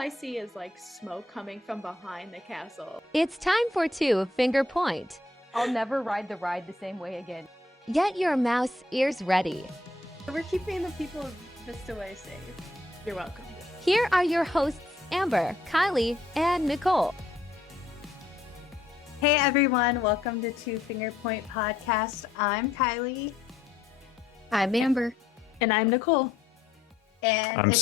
I see is like smoke coming from behind the castle. It's time for 2 Finger Point. I'll never ride the ride the same way again. Get your mouse ears ready. We're keeping the people of Vistaway safe. You're welcome. Here are your hosts, Amber, Kylie, and Nicole. Hey everyone, welcome to 2 Finger Point Podcast. I'm Kylie. I'm Amber. And I'm Nicole. And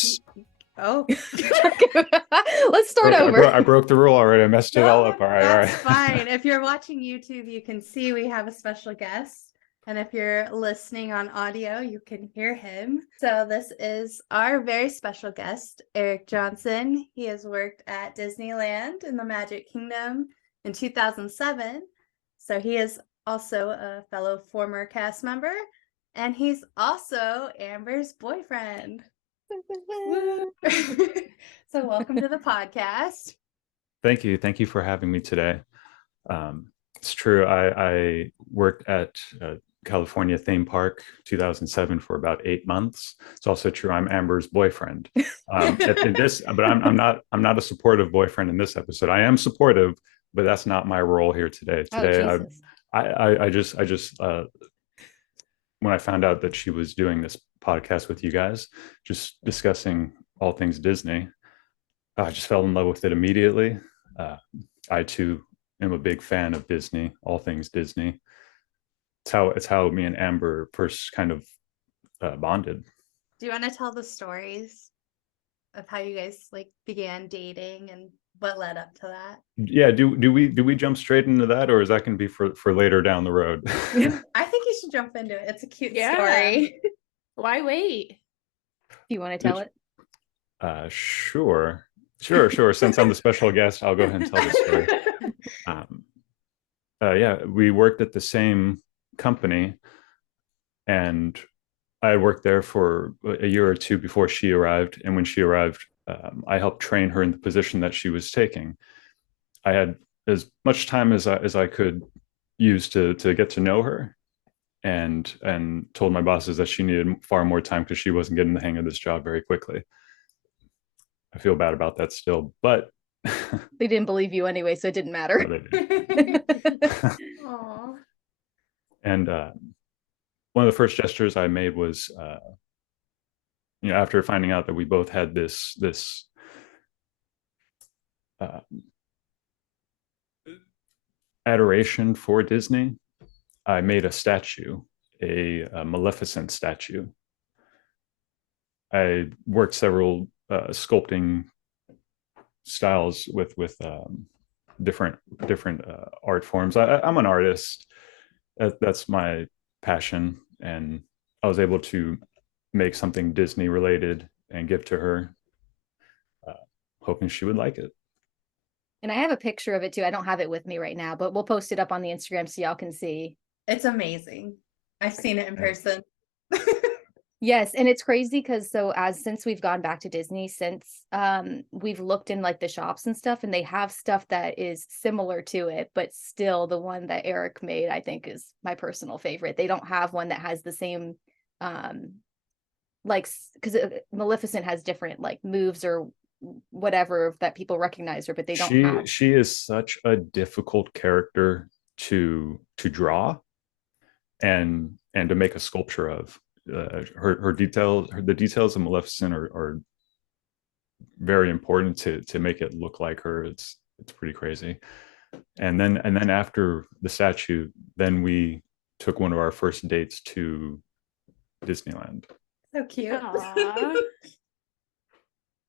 let's start over. I broke the rule already. I messed it all up. All right. That's fine. If you're watching YouTube, you can see we have a special guest. And if you're listening on audio, you can hear him. So this is our very special guest, Erik Johnson. He has worked at Disneyland in the Magic Kingdom in 2007. So he is also a fellow former cast member. And he's also Amber's boyfriend. So welcome to the podcast. Thank you. Thank you for having me today. It's true. I worked at California theme park 2007 for about 8 months. It's also true. I'm Amber's boyfriend. But I'm not a supportive boyfriend in this episode. I am supportive, but that's not my role here today. Today, I just when I found out that she was doing this podcast with you guys, just discussing all things Disney, I just fell in love with it immediately. I too am a big fan of Disney, all things Disney. It's how me and Amber first kind of bonded. Do you want to tell the stories of how you guys began dating and what led up to that? Yeah, do we jump straight into that, or is that going to be for later down the road? I think you should jump into it. It's a cute story. Why wait? Do you want to tell it? Sure. Since I'm the special guest, I'll go ahead and tell the story. Yeah, we worked at the same company, and I had worked there for a year or two before she arrived. And when she arrived, I helped train her in the position that she was taking. I had as much time as I could use to get to know her, and told my bosses that she needed far more time because she wasn't getting the hang of this job very quickly. I feel bad about that still, but they didn't believe you anyway, so it didn't matter. No, they didn't. Aww. And one of the first gestures I made was, after finding out that we both had this adoration for Disney, I made a statue, a Maleficent statue. I worked several sculpting styles with different art forms. I'm an artist. That's my passion, and I was able to make something Disney related and give to her, hoping she would like it. And I have a picture of it too. I don't have it with me right now, but we'll post it up on the Instagram so y'all can see. It's amazing. I've seen it in person. Yes, and it's crazy because since we've gone back to Disney, since we've looked in the shops and stuff, and they have stuff that is similar to it, but still the one that Erik made, I think, is my personal favorite. They don't have one that has the same because Maleficent has different moves or whatever that people recognize her, but they don't have. She is such a difficult character to draw and to make a sculpture of. The details of Maleficent are very important to make it look like her. It's pretty crazy. And then after the statue, then we took one of our first dates to Disneyland. So cute.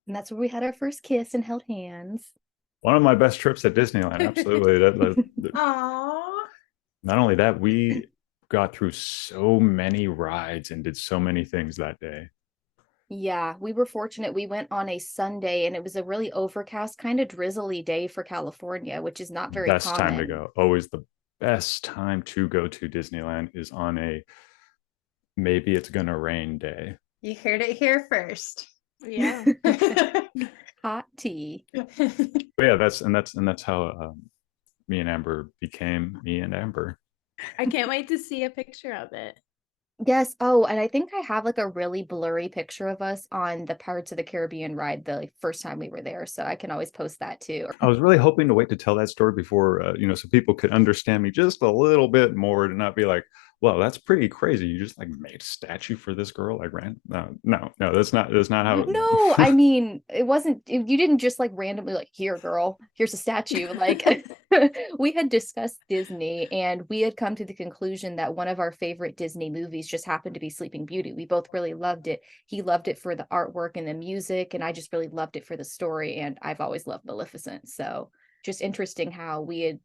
And that's where we had our first kiss and held hands. One of my best trips at Disneyland, absolutely. Aww. Not only that, we got through so many rides and did so many things that day. Yeah, we were fortunate. We went on a Sunday, and it was a really overcast, kind of drizzly day for California, which is not very best common. Time to go. Always the best time to go to Disneyland is on a maybe it's gonna rain day. You heard it here first. Yeah. Hot tea. But yeah, that's how me and Amber became me and Amber. I can't wait to see a picture of it. Yes. Oh, and I think I have like a really blurry picture of us on the Pirates of the Caribbean ride the like, first time we were there. So I can always post that too. I was really hoping to wait to tell that story before, so people could understand me just a little bit more, to not be like, well, that's pretty crazy. You just like made a statue for this girl, like ran. No, that's not how. No, I mean, it wasn't, you didn't just like randomly like, here, girl, here's a statue. Like, we had discussed Disney and we had come to the conclusion that one of our favorite Disney movies just happened to be Sleeping Beauty. We both really loved it. He loved it for the artwork and the music, and I just really loved it for the story. And I've always loved Maleficent. So just interesting how we had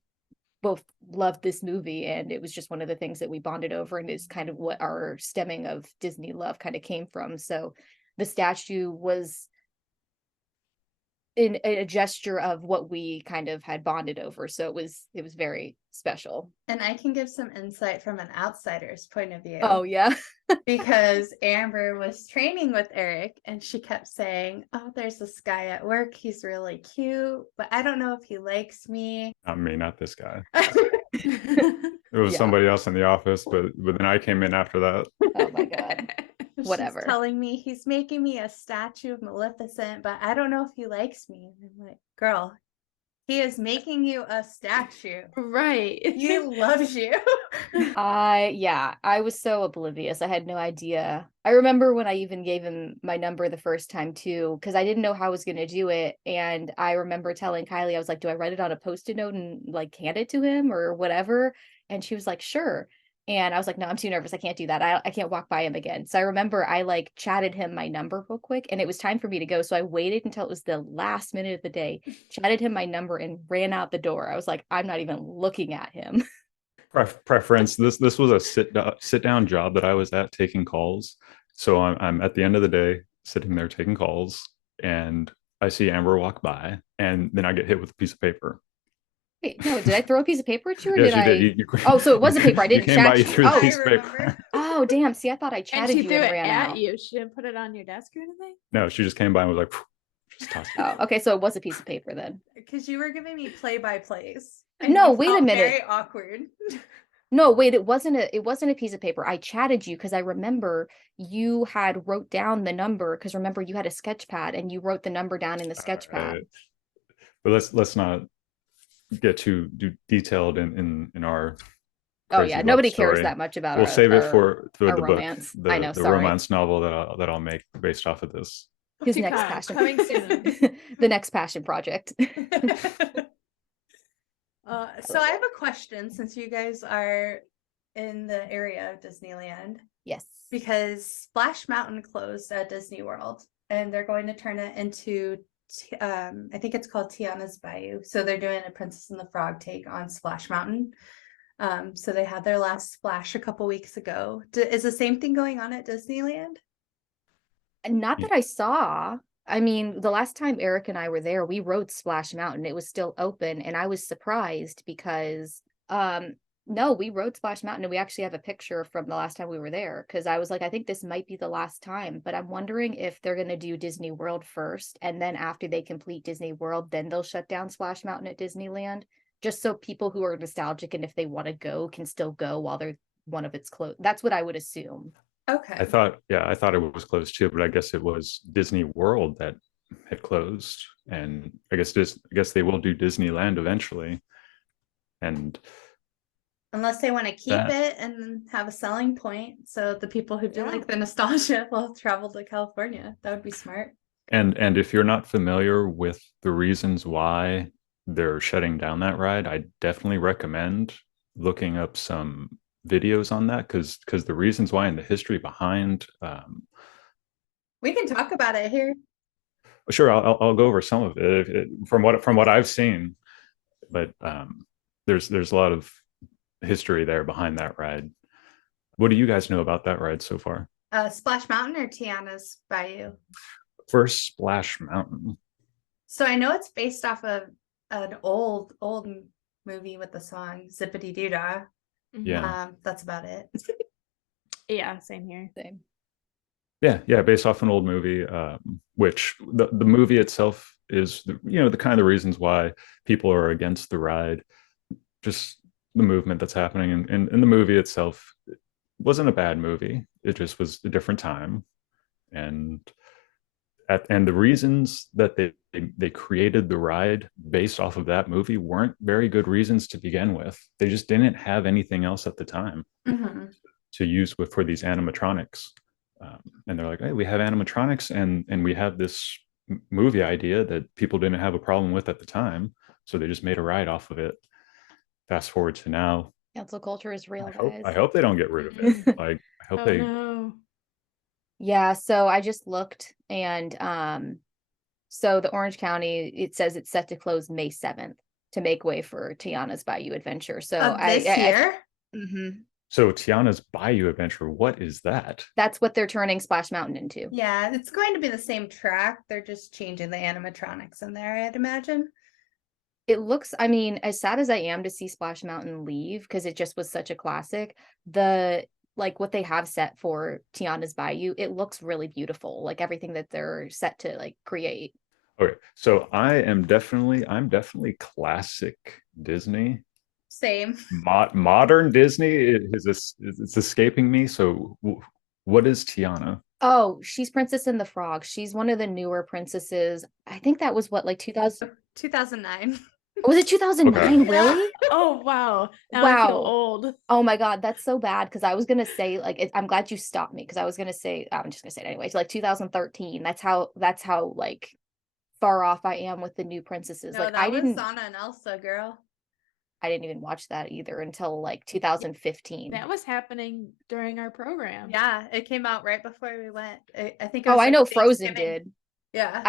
both loved this movie, and it was just one of the things that we bonded over, and is kind of what our stemming of Disney love kind of came from. So the statue was in a gesture of what we kind of had bonded over. So it was very special. And I can give some insight from an outsider's point of view. Oh yeah. Because Amber was training with Erik and she kept saying, oh, there's this guy at work. He's really cute, but I don't know if he likes me. Not me, not this guy. It was somebody else in the office, but then I came in after that. Oh my God. Whatever. She's telling me he's making me a statue of Maleficent, but I don't know if he likes me. And I'm like, girl, he is making you a statue. Right. He loves you. I was so oblivious. I had no idea. I remember when I even gave him my number the first time too, because I didn't know how I was going to do it. And I remember telling Kylie, I was like, do I write it on a Post-it note and like hand it to him or whatever? And she was like, sure. And I was like, no, I'm too nervous. I can't do that. I can't walk by him again. So I remember I like chatted him my number real quick, and it was time for me to go. So I waited until it was the last minute of the day, chatted him my number, and ran out the door. I was like, I'm not even looking at him. Preference. This was a sit down job that I was at, taking calls. So I'm at the end of the day sitting there taking calls, and I see Amber walk by, and then I get hit with a piece of paper. Wait, no, did I throw a piece of paper at you, or Yes, did I? you did. Oh, so it was a paper. I didn't you came by, chat you you. threw the Oh, piece of paper. remember. Oh, damn. See, I thought I And chatted she you threw and it ran at out. you. She didn't put it on your desk or anything? No, she just came by and was like, just tossed it. Oh, okay. So it was a piece of paper then. Because you were giving me play-by-plays. No, you wait a felt minute. Very awkward. No, wait, it wasn't a piece of paper. I chatted you because I remember you had wrote down the number, because remember you had a sketch pad and you wrote the number down in the sketch pad. But let's not get too detailed in our Oh yeah, love nobody cares story. that much about We'll save it for the romance. book, I know, the sorry. romance novel that I'll make based off of this. His To next come, passion. coming soon. The next passion project. So I have a question, since you guys are in the area of Disneyland, Yes. because Splash Mountain closed at Disney World and they're going to turn it into I think it's called Tiana's Bayou. So they're doing a Princess and the Frog take on Splash Mountain. So they had their last splash a couple weeks ago. Is the same thing going on at Disneyland? Not that I saw. I mean, the last time Erik and I were there, we rode Splash Mountain. It was still open, and I was surprised because no, we rode Splash Mountain, and we actually have a picture from the last time we were there, because I was like, I think this might be the last time, but I'm wondering if they're going to do Disney World first, and then after they complete Disney World, then they'll shut down Splash Mountain at Disneyland, just so people who are nostalgic and if they want to go can still go while they're one of its closed. That's what I would assume. Okay. I thought it was closed too, but I guess it was Disney World that had closed, and I guess they will do Disneyland eventually, and Unless they want to keep it and have a selling point, so the people who do like the nostalgia will travel to California. That would be smart. and if you're not familiar with the reasons why they're shutting down that ride, I definitely recommend looking up some videos on that, because the reasons why and the history behind We can talk about it here. sure, I'll go over some of it, from what I've seen, but there's a lot of history there behind that ride. What do you guys know about that ride so far? Splash Mountain or Tiana's Bayou? First, Splash Mountain. So I know it's based off of an old movie with the song Zippity Doo Dah. Yeah. That's about it. Yeah, same here. Same. Yeah, based off an old movie, which the movie itself is the kind of reasons why people are against the ride, just the movement that's happening in the movie itself. wasn't a bad movie. It just was a different time, and and the reasons that they created the ride based off of that movie weren't very good reasons to begin with. They just didn't have anything else at the time to use for these animatronics. And they're like, hey, we have animatronics, and we have this movie idea that people didn't have a problem with at the time, so they just made a ride off of it. Fast forward to now, Cancel culture is real, I guys. hope they don't get rid of it. Like, I hope Oh they no. Yeah, so I just looked, and so the Orange County, it says it's set to close May 7th to make way for Tiana's Bayou Adventure. So Of this year? Mhm. So Tiana's Bayou Adventure, what is that? That's what they're turning Splash Mountain into. Yeah, it's going to be the same track. They're just changing the animatronics in there, I'd imagine. It looks, I mean, as sad as I am to see Splash Mountain leave, because it just was such a classic, the like what they have set for Tiana's Bayou, it looks really beautiful. Like everything that they're set to like create. Okay, so I'm definitely classic Disney. Same. Modern Disney it's escaping me. So what is Tiana? Oh, she's Princess and the Frog. She's one of the newer princesses. I think that was what, like 2000. 2009. Was it 2009? Okay. Really? Oh wow. Now I feel Wow. old. Oh my God, that's so bad. Because I was gonna say, like, I'm glad you stopped me. Because I was gonna say, I'm just gonna say it anyway. Like 2013. That's how like far off I am with the new princesses. No, Like that was Anna and Elsa, girl. I didn't even watch that either until like 2015. That was happening during our program. Yeah, it came out right before we went. I think it Oh, was I like know Frozen Thanksgiving. did. Yeah.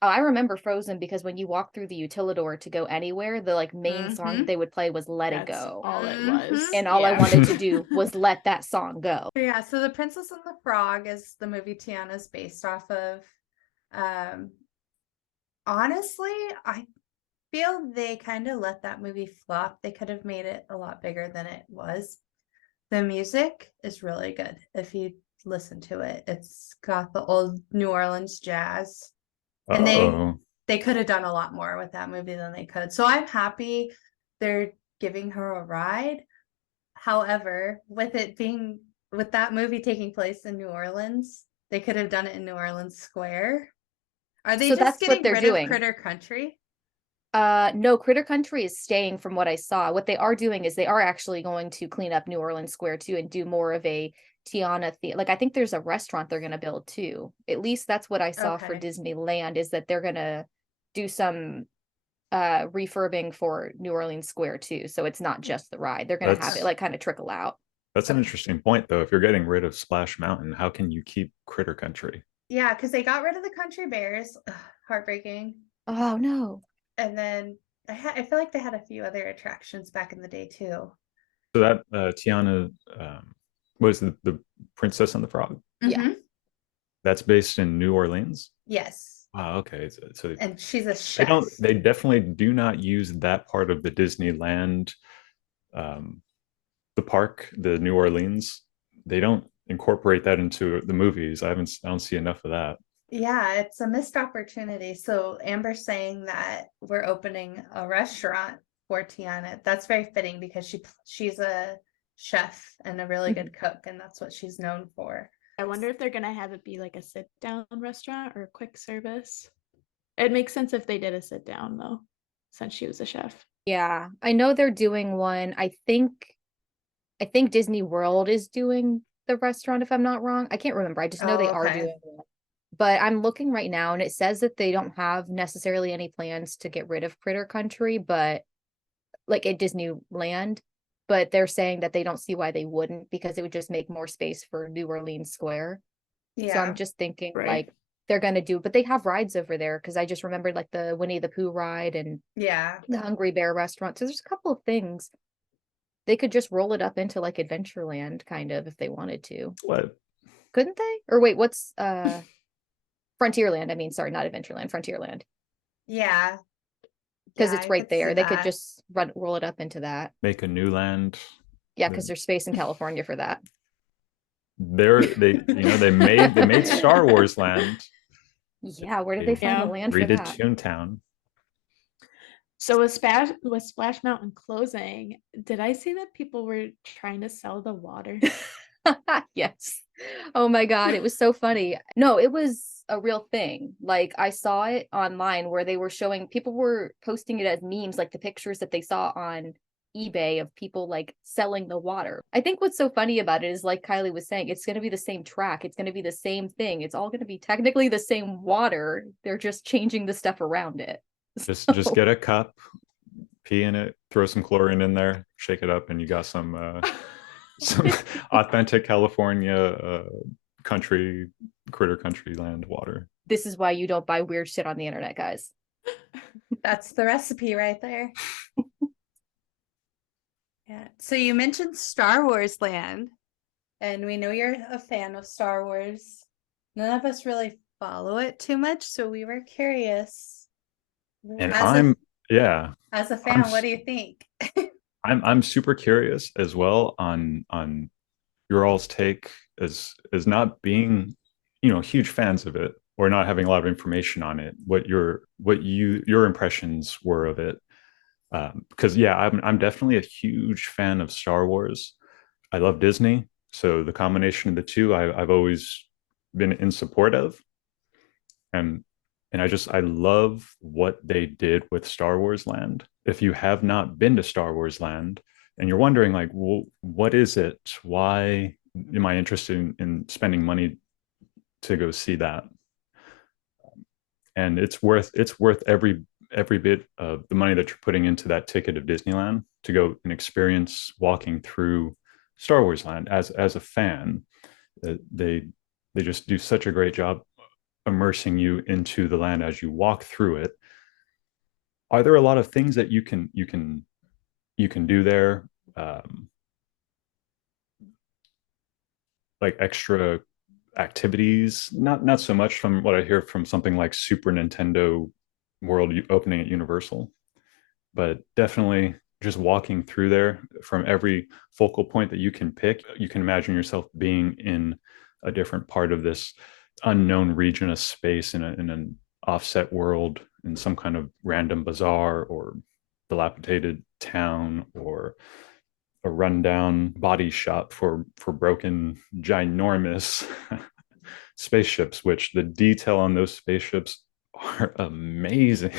I remember Frozen because when you walk through the utilidor to go anywhere, the like main song that they would play was Let It That's Go. all it was. And all I Yeah. wanted to do was let that song go. Yeah, so The Princess and the Frog is the movie Tiana's based off of. Honestly, I feel they kind of let that movie flop. They could have made it a lot bigger than it was. The music is really good if you listen to it. It's got the old New Orleans jazz. And they could have done a lot more with that movie than they could. So I'm happy they're giving her a ride. However, with that movie taking place in New Orleans, they could have done it in New Orleans Square. Are they So just that's what getting they're rid doing. of Critter Country? No, Critter Country is staying from what I saw. What they are doing is they are actually going to clean up New Orleans Square too and do more of a Tiana like I think there's a restaurant they're gonna build too. At least that's what I saw for Okay. Disneyland, is that they're gonna do some refurbing for New Orleans Square too. So it's not just the ride. They're gonna have it like kind of trickle out. That's an interesting point, though. If you're getting rid of Splash Mountain, how can you keep Critter Country? Yeah, because they got rid of the country bears. Ugh, heartbreaking. Oh no. And then I feel like they had a few other attractions back in the day too. So that Tiana, was the Princess and the Frog? Yeah. Mhm. That's based in New Orleans. Yes. Wow. Okay. So And she's a they chef. don't. They definitely do not use that part of the Disneyland, the park, the New Orleans. They don't incorporate that into the movies. I don't see enough of that. Yeah, it's a missed opportunity. So Amber's saying that we're opening a restaurant for Tiana. That's very fitting because she's a chef and a really good cook, and that's what she's known for. I wonder if they're gonna have it be like a sit down restaurant or quick service. It makes sense if they did a sit down though, since she was a chef. Yeah. I know they're doing one. I think Disney World is doing the restaurant, if I'm not wrong. I can't remember. I just know they are okay. doing one. But I'm looking right now and it says that they don't have necessarily any plans to get rid of Critter Country, but like at Disneyland, but they're saying that they don't see why they wouldn't, because it would just make more space for New Orleans Square. So Yeah. I'm just thinking Right. like they're gonna do, but they have rides over there, because I just remembered like the Winnie the Pooh ride and Yeah. the Hungry Bear restaurant. So there's a couple of things. They could just roll it up into like Adventureland kind of if they wanted to. What? Couldn't they? Or wait, what's Frontierland? I mean, sorry, not Adventureland, Frontierland. Yeah. Because Yeah, it's I right could see there. They could that. just roll it up into that. Make a new land? Yeah, because there's space in California for that. They made Star Wars Land. Yeah, where did they find the Yeah. land for Redid that? Toontown. So with Splash Mountain closing, did I see that people were trying to sell the water? Yes. Oh my God, it was so funny. No, it was a real thing. Like I saw it online where they were showing people were posting it as memes, like the pictures that they saw on eBay of people like selling the water. I think what's so funny about it is like Kylie was saying, it's going to be the same track. It's going to be the same thing. It's all going to be technically the same water. They're just changing the stuff around it. Just get a cup, pee in it, throw some chlorine in there, shake it up, and you got some authentic California country critter country land water. This is why you don't buy weird shit on the internet, guys. That's the recipe right there. Yeah. So you mentioned Star Wars Land, and we know you're a fan of Star Wars. None of us really follow it too much, so we were curious. And As a fan, I'm what do you think? I'm super curious as well on your all's take as not being, huge fans of it or not having a lot of information on it, what your impressions were of it. Because I'm definitely a huge fan of Star Wars. I love Disney, so the combination of the two I've always been in support of. And I love what they did with Star Wars Land. If you have not been to Star Wars Land and you're wondering like, well, what is it? Why am I interested in spending money to go see that? And it's worth every bit of the money that you're putting into that ticket of Disneyland to go and experience walking through Star Wars Land as a fan. They just do such a great job immersing you into the land as you walk through it. Are there a lot of things that you can do there, like extra activities? Not so much from what I hear from something like Super Nintendo World opening at Universal, but definitely just walking through there from every focal point that you can pick, you can imagine yourself being in a different part of this unknown region of space in an offset world, in some kind of random bazaar or dilapidated town or a rundown body shop for broken ginormous spaceships, which the detail on those spaceships are amazing.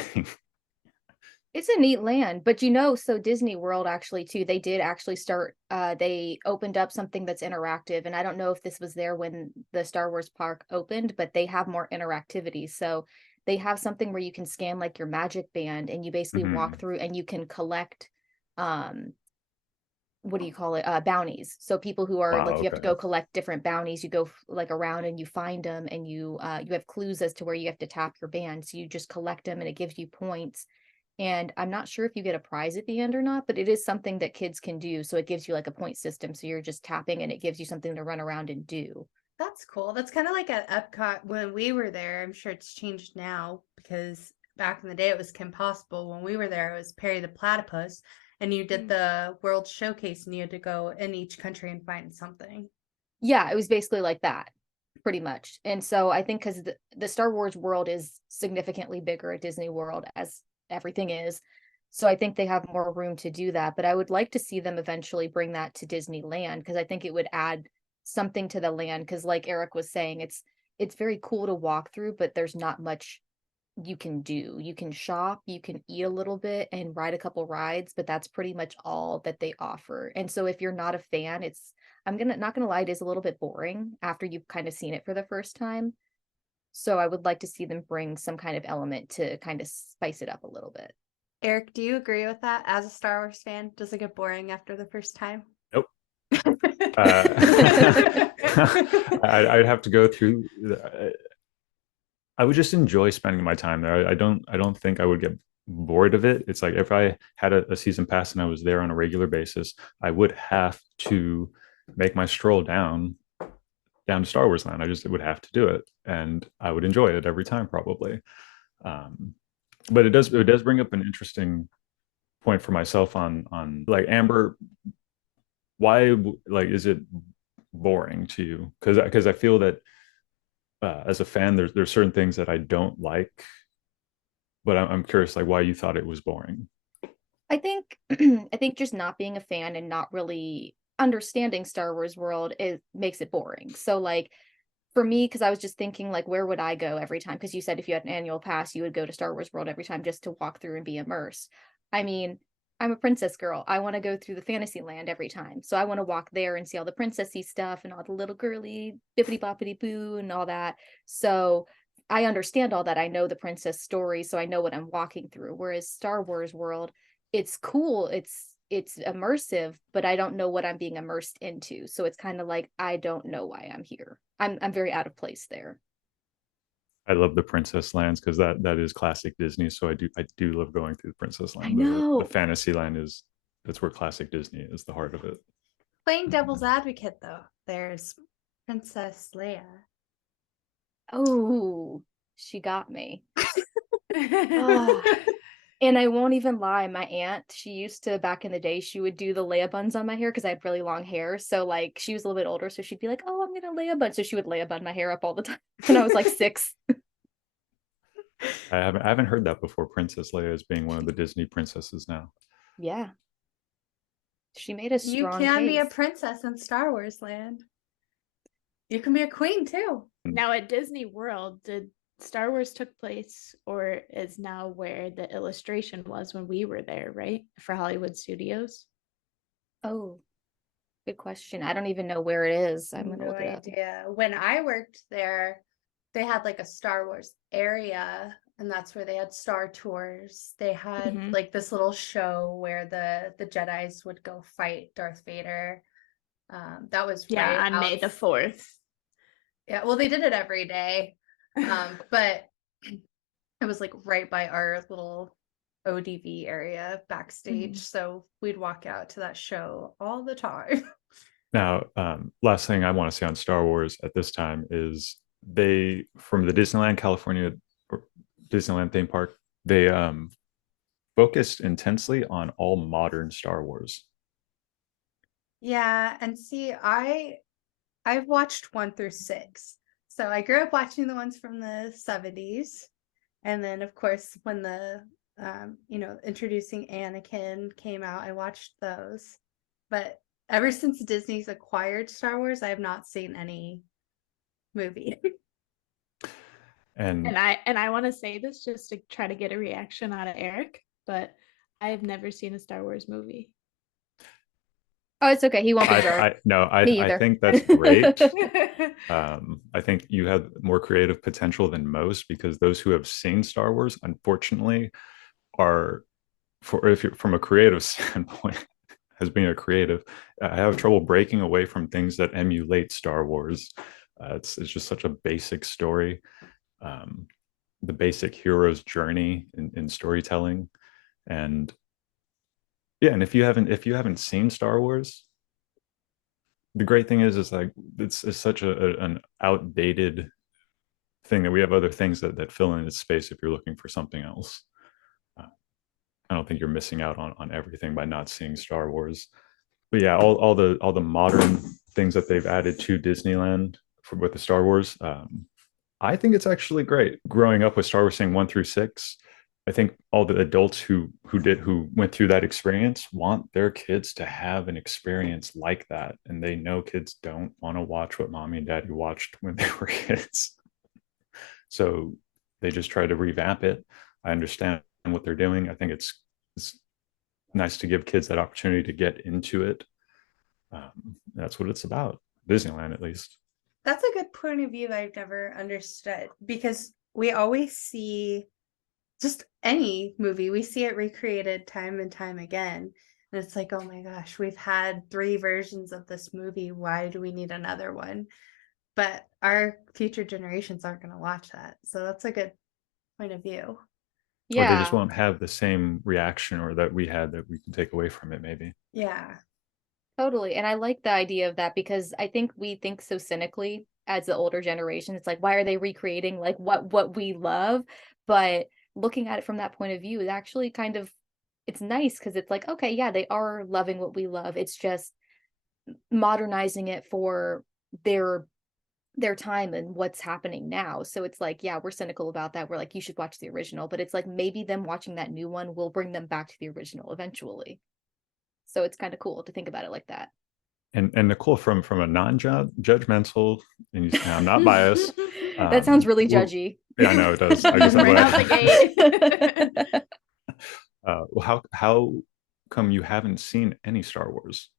It's a neat land, but so Disney World actually too, they did actually start, they opened up something that's interactive. And I don't know if this was there when the Star Wars park opened, but they have more interactivity. So they have something where you can scan like your magic band and you basically walk through and you can collect, what do you call it? Bounties. So people who are Wow, like, you have to okay. go collect different bounties. You go like around and you find them and you have clues as to where you have to tap your band. So you just collect them and it gives you points. And I'm not sure if you get a prize at the end or not, but it is something that kids can do. So it gives you like a point system. So you're just tapping and it gives you something to run around and do. That's cool. That's kind of like at Epcot when we were there. I'm sure it's changed now because back in the day it was Kim Possible. When we were there, it was Perry the Platypus, and you did the World Showcase, and you had to go in each country and find something. Yeah, it was basically like that, pretty much. And so I think because the Star Wars world is significantly bigger at Disney World, as everything is. So I think they have more room to do that. But I would like to see them eventually bring that to Disneyland because I think it would add something to the land. Because like Erik was saying, it's very cool to walk through, but there's not much you can do. You can shop, you can eat a little bit and ride a couple rides, but that's pretty much all that they offer. And so if you're not a fan, I'm not gonna lie, it is a little bit boring after you've kind of seen it for the first time. So I would like to see them bring some kind of element to kind of spice it up a little bit. Erik, do you agree with that as a Star Wars fan? Does it get boring after the first time? Nope. I'd have to go through. I would just enjoy spending my time there. I don't think I would get bored of it. It's like if I had a season pass and I was there on a regular basis, I would have to make my stroll down to Star Wars Land. I just would have to do it, and I would enjoy it every time probably. But it does bring up an interesting point for myself on like Amber. Why like is it boring to you? Because I feel that as a fan, there's certain things that I don't like, but I'm curious like why you thought it was boring. I think I think just not being a fan and not really understanding Star Wars world, it makes it boring. So like for me, because I was just thinking like, where would I go every time? Because you said if you had an annual pass, you would go to Star Wars World every time just to walk through and be immersed. I mean, I'm a princess girl. I want to go through the fantasy land every time. So I want to walk there and see all the princessy stuff and all the little girly bippity boppity boo and all that. So I understand all that. I know the princess story, so I know what I'm walking through. Whereas Star Wars World, it's cool. It's immersive, but I don't know what I'm being immersed into. So it's kind of like I don't know why I'm here. I'm very out of place there. I love the princess lands because that is classic Disney. So I do love going through the princess I land. The know. fantasy land is that's where classic Disney is the heart of it. Playing devil's advocate, though, there's Princess Leia. Oh, she got me. Oh. And I won't even lie, my aunt, she used to, back in the day, she would do the Leia buns on my hair because I had really long hair. So like she was a little bit older, so she'd be like, "Oh, I'm gonna Leia bun." So she would Leia bun my hair up all the time when I was like 6. I haven't heard that before. Princess Leia as being one of the Disney princesses now. Yeah, she made a You strong can be a case. princess in Star Wars land. You can be a queen too. Now at Disney World, did Star Wars took place or is now where the illustration was when we were there, right? For Hollywood Studios. Oh, good question. I don't even know where it is. I'm gonna No look it up. idea. When I worked there, they had like a Star Wars area, and that's where they had Star Tours. They had Mhm. like this little show where the Jedis would go fight Darth Vader. That was Yeah, right on out. May the 4th. Yeah, well, they did it every day, but it was like right by our little ODV area backstage. So we'd walk out to that show all the time. Now, last thing I want to say on Star Wars at this time is they from the Disneyland California or Disneyland theme park, they focused intensely on all modern Star Wars. Yeah, and see, I've watched 1 through 6. So I grew up watching the ones from the 70s. And then of course when the introducing Anakin came out, I watched those. But ever since Disney's acquired Star Wars, I have not seen any movie. And And I want to say this just to try to get a reaction out of Eric, but I have never seen a Star Wars movie. Oh, it's okay. He won't be sure. Me I either. think that's great. I think you have more creative potential than most because those who have seen Star Wars, unfortunately, are if you're from a creative standpoint, as being a creative, I have trouble breaking away from things that emulate Star Wars. It's just such a basic story, the basic hero's journey in storytelling, and yeah. And if you haven't seen Star Wars, the great thing is like it's such an outdated thing that we have other things that fill in its space if you're looking for something else. Uh, I don't think you're missing out on everything by not seeing Star Wars. But yeah, all the modern things that they've added to Disneyland with the Star Wars, I think it's actually great. Growing up with Star Wars saying 1 through 6, I think all the adults who went through that experience want their kids to have an experience like that, and they know kids don't want to watch what mommy and daddy watched when they were kids, so they just try to revamp it. I understand what they're doing. I think it's nice to give kids that opportunity to get into it. That's what it's about, Disneyland at least. That's a good point of view I've never understood because we always see just any movie, we see it recreated time and time again. And it's like, oh my gosh, we've had 3 versions of this movie. Why do we need another one? But our future generations aren't going to watch that. So that's a good point of view. Or they just Yeah, won't have the same reaction or that we had that we can take away from it maybe. Yeah. totally. And I like the idea of that because I think we think so cynically as the older generation. It's like, why are they recreating like what we love? But looking at it from that point of view is actually kind of it's nice because it's like, okay, yeah, they are loving what we love. It's just modernizing it for their their time and what's happening now. So it's like, yeah, we're cynical about that. We're like, you should watch the original, but it's like maybe them watching that new one will bring them back to the original eventually. So it's kind of cool to think about it like that. And Nicole, from a non-judgmental, and I'm not biased. That sounds really well, judgy. Yeah, I know it does. I guess Right out the gate. Well, how come you haven't seen any Star Wars?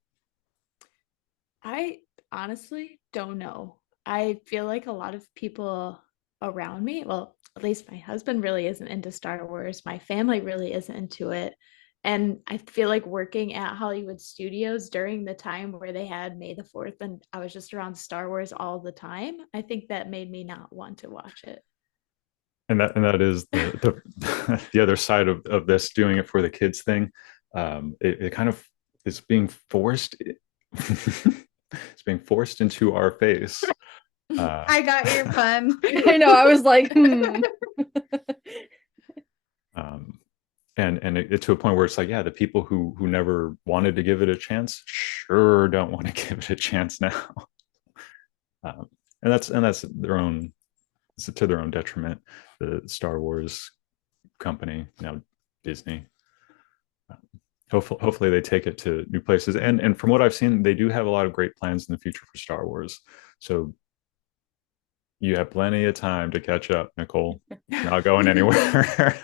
I honestly don't know. I feel like a lot of people around me, well, at least my husband really isn't into Star Wars. My family really isn't into it. And I feel like working at Hollywood Studios during the time where they had May the 4th and I was just around Star Wars all the time, I think that made me not want to watch it. And that is the the other side of this, doing it for the kids thing. It kind of is being forced. It's being forced into our face. I got your pun. I know. I was like, And it to a point where it's like, yeah, the people who never wanted to give it a chance sure don't want to give it a chance now. And that's their own, it's to their own detriment. The Star Wars company, Disney. Hopefully they take it to new places. And from what I've seen, they do have a lot of great plans in the future for Star Wars. So you have plenty of time to catch up, Nicole. You're not going anywhere.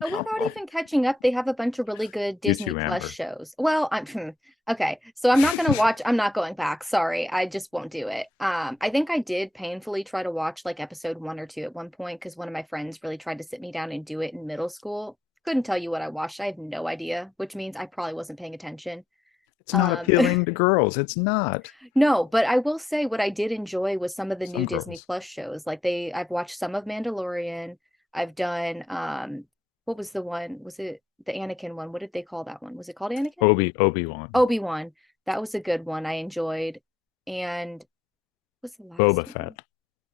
but without even catching up, they have a bunch of really good Disney too, Plus Amber. shows. Well, okay. So I'm not gonna watch. I'm not going back. Sorry, I just won't do it. I think I did painfully try to watch like episode 1 or 2 at one point because one of my friends really tried to sit me down and do it in middle school. Couldn't tell you what I watched. I have no idea, which means I probably wasn't paying attention. It's not appealing to girls. It's not. No, but I will say what I did enjoy was some of the Some new Disney girls. Plus shows. Like I've watched some of Mandalorian. I've done what was the one? Was it the Anakin one? What did they call that one? Was it called Anakin? Obi-Wan. Obi-Wan. That was a good one. I enjoyed. And what's the last Boba one? Fett.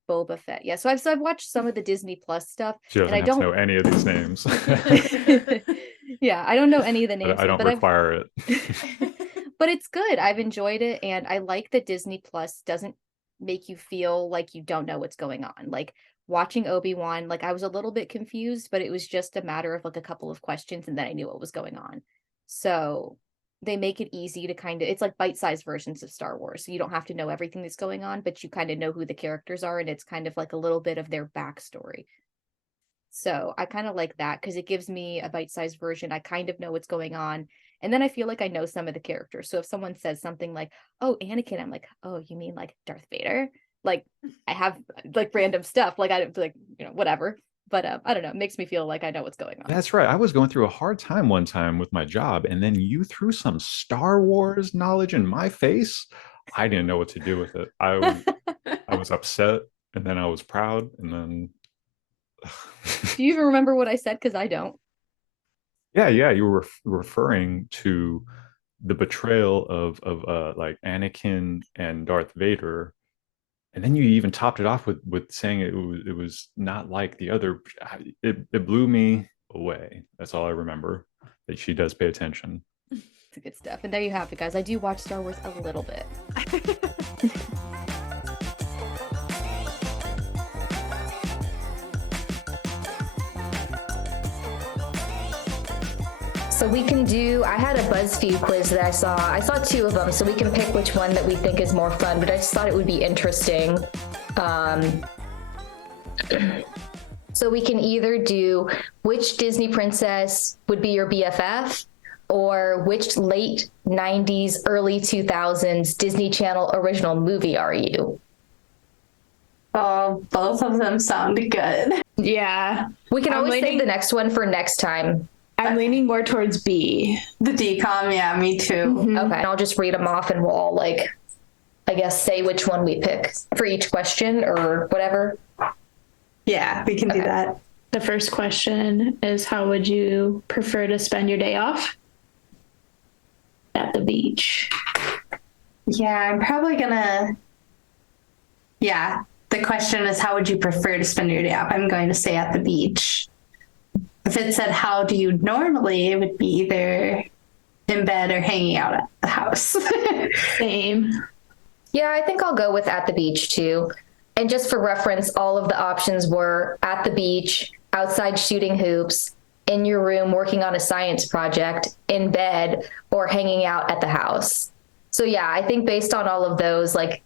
Boba Fett. Yeah. So I've watched some of the Disney Plus stuff. She doesn't and I have don't to know any of these names. Yeah, I don't know any of the names. I don't but require it. But it's good. I've enjoyed it. And I like that Disney Plus doesn't make you feel like you don't know what's going on. Like watching Obi-Wan, like I was a little bit confused, but it was just a matter of like a couple of questions and then I knew what was going on. So they make it easy to it's like bite-sized versions of Star Wars. So you don't have to know everything that's going on, but you kind of know who the characters are and it's kind of like a little bit of their backstory. So I kind of like that because it gives me a bite-sized version. I kind of know what's going on. And then I feel like I know some of the characters. So if someone says something like, oh, Anakin, I'm like, oh, you mean like Darth Vader? Like I have like random stuff. Like I don't like, whatever. But I don't know. It makes me feel like I know what's going on. That's right. I was going through a hard time one time with my job, and then you threw some Star Wars knowledge in my face. I didn't know what to do with it. I was upset, and then I was proud, and then. Do you even remember what I said? Because I don't. Yeah, you were referring to the betrayal of like Anakin and Darth Vader, and then you even topped it off with saying it was not like the other. It blew me away. That's all I remember. That she does pay attention. It's good stuff. And there you have it, guys. I do watch Star Wars a little bit. So we can I had a BuzzFeed quiz that I saw 2 of them, so we can pick which one that we think is more fun, but I just thought it would be interesting. So we can either do which Disney princess would be your BFF, or which late 90s, early 2000s Disney Channel original movie are you? Oh, both of them sound good. Yeah. We can always save the next one for next time. I'm leaning more towards B. The DCOM, yeah, me too. Mm-hmm. Okay, I'll just read them off and we'll all I guess say which one we pick for each question or whatever. Yeah, we can do that. The first question is, how would you prefer to spend your day off? At the beach. Yeah, I'm probably gonna. Yeah, the question is, how would you prefer to spend your day off? I'm going to say at the beach. If it said, how do you normally, it would be either in bed or hanging out at the house. Same. Yeah, I think I'll go with at the beach too. And just for reference, all of the options were at the beach, outside shooting hoops, in your room working on a science project, in bed, or hanging out at the house. So yeah, I think based on all of those, like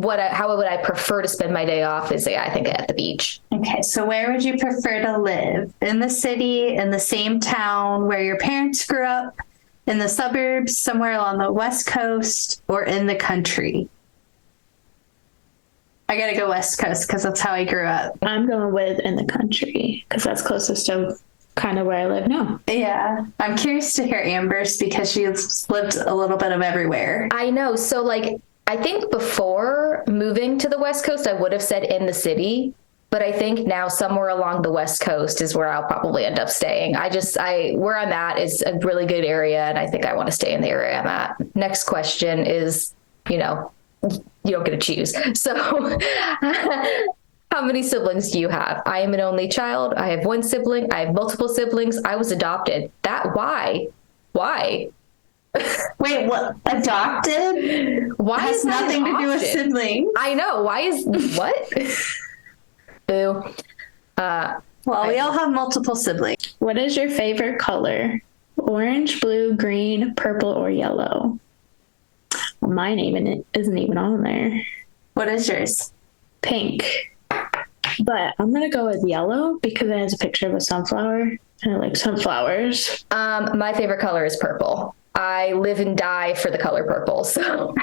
how would I prefer to spend my day off is, yeah, I think at the beach. Okay, so where would you prefer to live? In the city, in the same town where your parents grew up, in the suburbs, somewhere along the West Coast, or in the country? I gotta go West Coast because that's how I grew up. I'm going with in the country because that's closest to kind of where I live now. Yeah, I'm curious to hear Amber's because she's lived a little bit of everywhere. I know. So like, I think before moving to the West Coast, I would have said in the city, but I think now somewhere along the West Coast is where I'll probably end up staying. Where I'm at is a really good area, and I think I want to stay in the area I'm at. Next question is, you don't get to choose. So how many siblings do you have? I am an only child. I have one sibling. I have multiple siblings. I was adopted. Why? Wait, what? Adopted? Why has is that nothing an to do with option? siblings. I know. Why is what? Boo. Well, we all have multiple siblings. What is your favorite color? Orange, blue, green, purple, or yellow? Well, mine isn't even on there. What is yours? Pink. But I'm gonna go with yellow because it has a picture of a sunflower and I like sunflowers. My favorite color is purple. I live and die for the color purple. So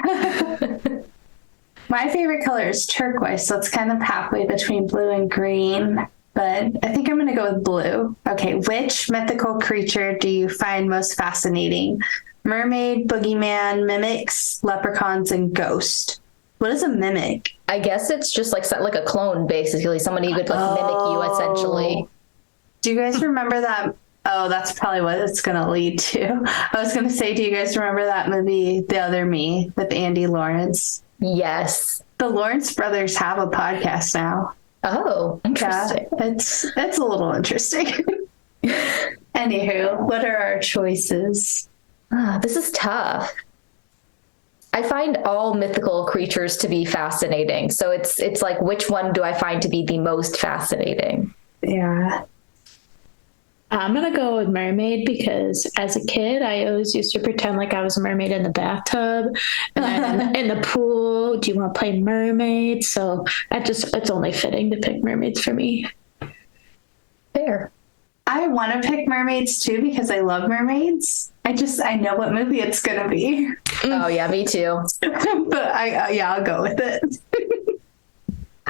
My favorite color is turquoise, so it's kind of halfway between blue and green, but I think I'm going to go with blue. Okay, which mythical creature do you find most fascinating? Mermaid, boogeyman, mimics, leprechauns, and ghost. What is a mimic? I guess it's just like a clone, basically. Someone who could like mimic you, essentially. Do you guys remember that? Oh, that's probably what it's going to lead to. I was going to say, do you guys remember that movie, The Other Me, with Andy Lawrence? Yes. The Lawrence brothers have a podcast now. Oh, interesting. Yeah, it's a little interesting. Anywho, what are our choices? This is tough. I find all mythical creatures to be fascinating. So it's like, which one do I find to be the most fascinating? Yeah. I'm gonna go with mermaid because as a kid, I always used to pretend like I was a mermaid in the bathtub and then in the pool. Do you want to play mermaid? So it's only fitting to pick mermaids for me. Fair. I want to pick mermaids too because I love mermaids. I know what movie it's gonna be. Oh yeah, me too. But I'll go with it.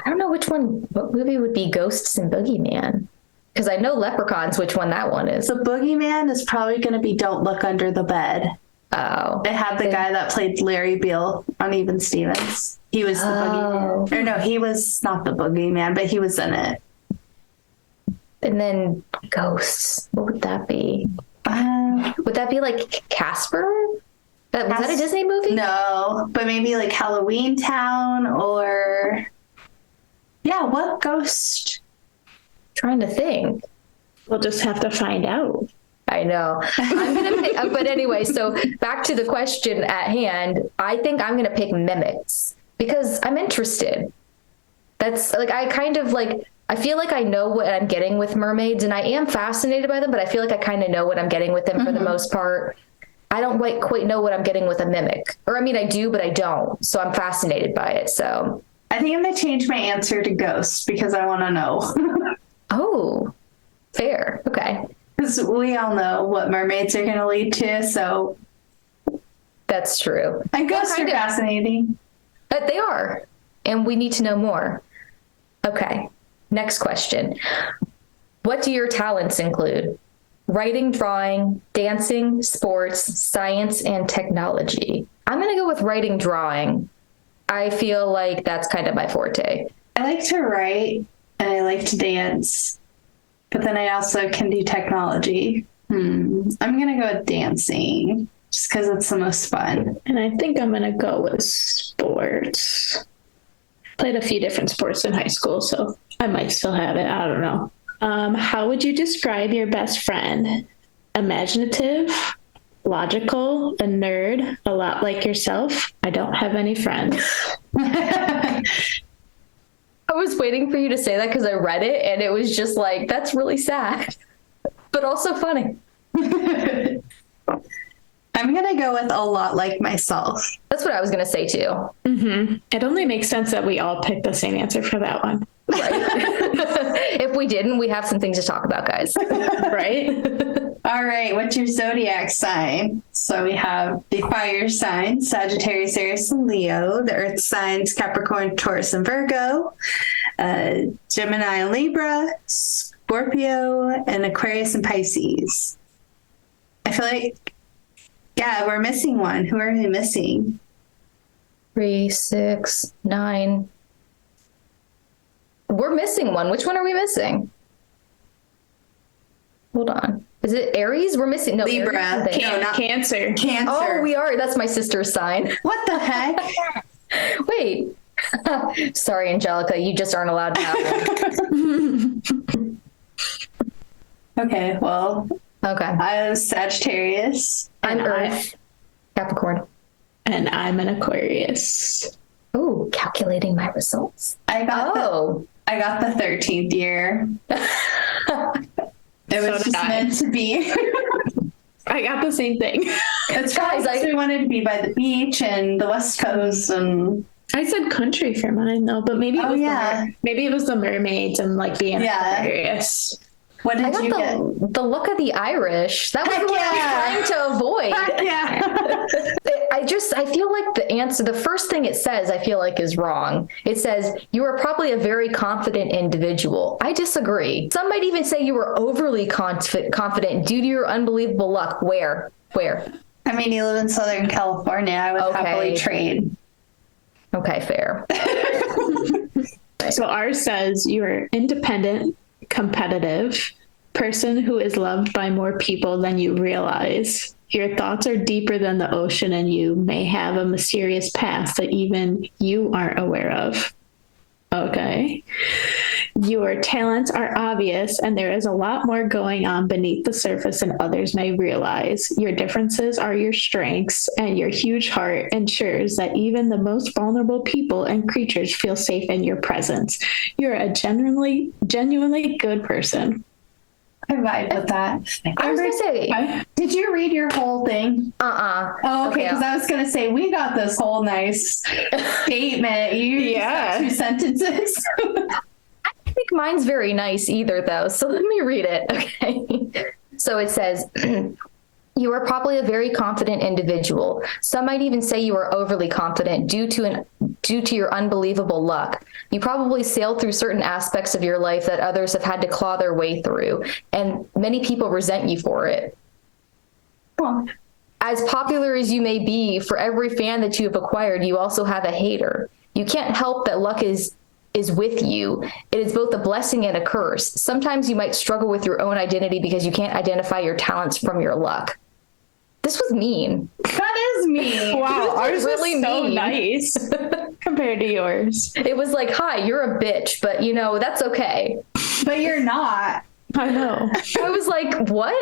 I don't know what movie would be Ghosts and Boogeyman. Because I know Leprechauns, which one that one is. The boogeyman is probably going to be Don't Look Under the Bed. Oh. It had the guy that played Larry Beale on Even Stevens. He was the boogeyman. Or no, he was not the boogeyman, but he was in it. And then Ghosts. What would that be? Would that be like Casper? Was that a Disney movie? No, but maybe like Halloween Town or... Yeah, what ghost... Trying to think. We'll just have to find out. I know. I'm gonna pick, but anyway, so back to the question at hand. I think I'm gonna pick mimics because I'm interested. That's like I feel like I know what I'm getting with mermaids, and I am fascinated by them, but I feel like I kind of know what I'm getting with them for the most part. I don't quite know what I'm getting with a mimic, or I mean I do, but I don't. So I'm fascinated by it. So I think I'm gonna change my answer to ghost because I want to know. Oh, fair. Okay. Because we all know what mermaids are going to lead to, so. That's true. And ghosts are fascinating. They are. And we need to know more. Okay. Next question. What do your talents include? Writing, drawing, dancing, sports, science, and technology. I'm going to go with writing, drawing. I feel like that's kind of my forte. I like to write. And I like to dance, but then I also can do technology. I'm going to go with dancing just because it's the most fun. And I think I'm going to go with sports. Played a few different sports in high school, so I might still have it. I don't know. How would you describe your best friend? Imaginative, logical, a nerd, a lot like yourself. I don't have any friends. I was waiting for you to say that because I read it and it was just like, that's really sad, but also funny. I'm I'm going to go with a lot like myself. That's what I was going to say too. It only makes sense that we all picked the same answer for that one. Right. If we didn't, we have some things to talk about, guys. Right? All right, what's your zodiac sign? So we have the fire signs, Sagittarius, Aries, and Leo. The earth signs, Capricorn, Taurus, and Virgo. Gemini and Libra, Scorpio, and Aquarius and Pisces. I feel like, yeah, we're missing one. Who are we missing? 3, 6, 9. We're missing one. Which one are we missing? Hold on. Is it Aries? We're missing no Libra. Aries, No, not Cancer. Cancer. Oh, we are. That's my sister's sign. What the heck? Wait. Sorry, Angelica. You just aren't allowed to have one. Okay, well, Okay. I was Sagittarius. I'm And Earth. Capricorn. And I'm an Aquarius. Oh, calculating my results. I got Oh. I got the 13th year. It So was did just I. meant to be. I got the same thing. It's Guys, guys, we wanted to be by the beach and the West Coast and I said country for mine though, but maybe it Oh, was yeah. maybe it was the mermaids and like being Yeah. Aquarius. what I did got you get? the look of the Irish. That was Heck the one yeah. I was trying to avoid. Yeah. I feel like the answer, the first thing it says, I feel like is wrong. It says, you are probably a very confident individual. I disagree. Some might even say you were overly confident due to your unbelievable luck. Where? I mean, you live in Southern California. I would Okay. happily trade. Okay, fair. So ours says you are independent, competitive, person who is loved by more people than you realize. Your thoughts are deeper than the ocean and you may have a mysterious past that even you aren't aware of. Okay. Your talents are obvious and there is a lot more going on beneath the surface than others may realize. Your differences are your strengths and your huge heart ensures that even the most vulnerable people and creatures feel safe in your presence. You're a genuinely good person. I vibe with that. I was going to say, Did you read your whole thing? Oh, okay. Because I was going to say, we got this whole nice statement. You just got 2 sentences. I think mine's very nice either, though. So let me read it. Okay. So it says, you are probably a very confident individual. Some might even say you are overly confident due to your unbelievable luck. You probably sailed through certain aspects of your life that others have had to claw their way through, and many people resent you for it. Well, As popular as you may be, for every fan that you have acquired, you also have a hater. You can't help that luck is with you. It is both a blessing and a curse. Sometimes you might struggle with your own identity because you can't identify your talents from your luck. This was mean. that is me. Wow, ours really was so mean. nice compared to yours. It was like, hi, you're a bitch, but that's okay. But you're not. I know. I was like, what?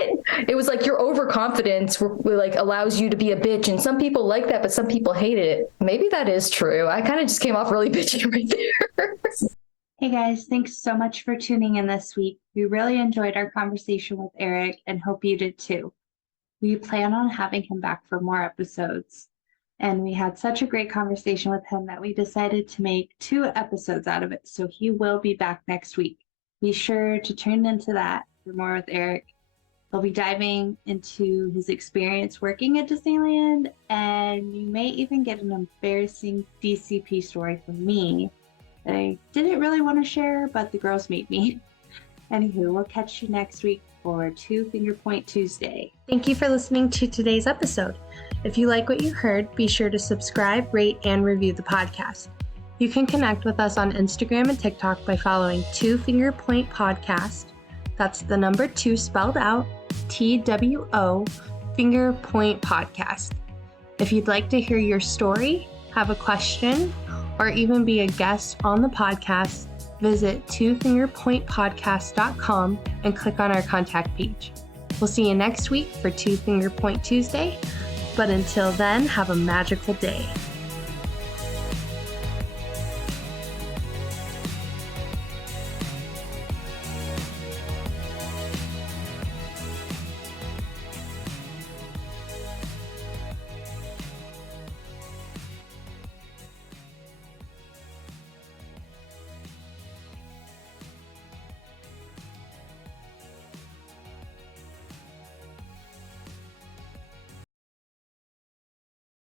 It was like your overconfidence like allows you to be a bitch, and some people like that, but some people hate it. Maybe that is true. I kind of just came off really bitchy right there. Hey guys, thanks so much for tuning in this week. We really enjoyed our conversation with Erik and hope you did too. We plan on having him back for more episodes. And we had such a great conversation with him that we decided to make 2 episodes out of it. So he will be back next week. Be sure to tune into that for more with Erik. He'll be diving into his experience working at Disneyland, and you may even get an embarrassing DCP story from me that I didn't really want to share, but the girls made me. Anywho, we'll catch you next week for 2 Finger Point Tuesday. Thank you for listening to today's episode. If you like what you heard, be sure to subscribe, rate, and review the podcast. You can connect with us on Instagram and TikTok by following 2 Finger Point Podcast. That's the number 2 spelled out, TWO, Finger Point Podcast. If you'd like to hear your story, have a question, or even be a guest on the podcast, visit 2fingerpointpodcast.com and click on our contact page. We'll see you next week for 2 Finger Point Tuesday, but until then, have a magical day.